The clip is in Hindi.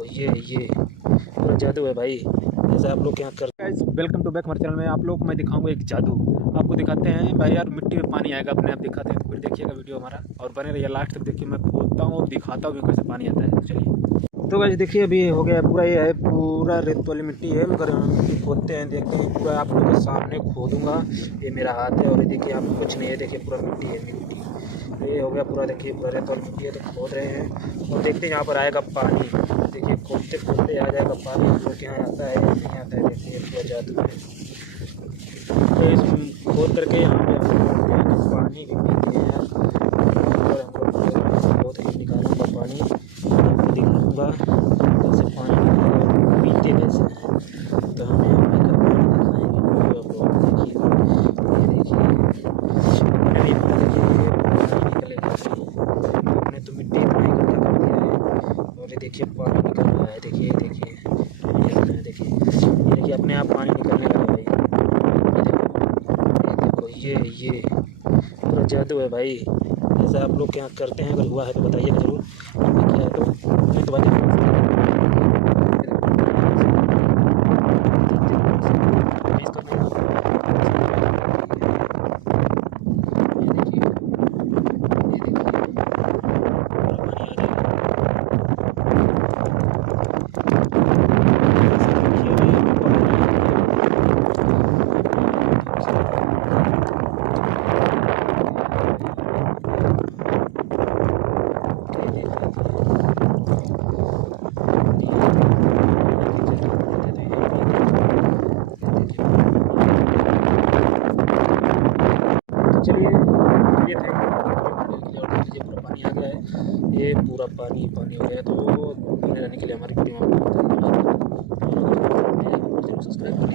देखो ये पूरा जादू है भाई, ऐसा आप लोग क्या कर। गाइस वेलकम टू बैक हमारे चैनल में। आप लोग को मैं दिखाऊंगा एक जादू, आपको दिखाते हैं भाई यार। मिट्टी में पानी आएगा अपने आप, दिखाते हैं। फिर देखिएगा वीडियो हमारा और बने रहिए लास्ट तक। देखिए मैं खोदता हूँ और दिखाता हूँ कैसे पानी आता है। चलिए तो गाइस देखिए अभी हो गया पूरा, ये है पूरा रेत वाली मिट्टी है, मगर मिट्टी खोदते हैं। देखते हैं पूरा आप लोगों के सामने खोदूंगा। ये मेरा हाथ है और ये देखिए आप कुछ नहीं है, देखिए पूरा मिट्टी है मिट्टी। ये हो गया पूरा, देखिए पूरा रेत वाली मिट्टी है। तो खोद रहे हैं और देखते हैं यहाँ पर आएगा पानी। देखिए खोदते खोदते आ जाएगा पानी। जो कि यहाँ आता है नहीं आता है, देखिए पूरा जादू है। तो इस खोद करके यहाँ पे पानी भी पीते हैं और हमको खोद के निकालूंगा पानी, आपको दिखाऊंगा कैसे पानी निकालेगा, पीते कैसे हैं। तो हम यहाँ पे पानी दिखाएंगे वीडियो आप लोग देखिए। ये देखिए अभी पानी निकलेगा, हमने तो मिट्टी में इकट्ठा कर दिया है और ये देखिए पानी निकल रहा है। देखिए देखिए ये देखिए अपने आप पानी निकलने लगा भाई। ये पूरा जादू है भाई, ऐसा आप लोग क्या करते हैं? अगर हुआ है तो बताइएगा ज़रूर। क्या है तो बात चलिए ये थे पूरा पानी आ गया है। ये पूरा पानी हो गया। तो पीने रहने के लिए हमारी वीडियो में सब्सक्राइब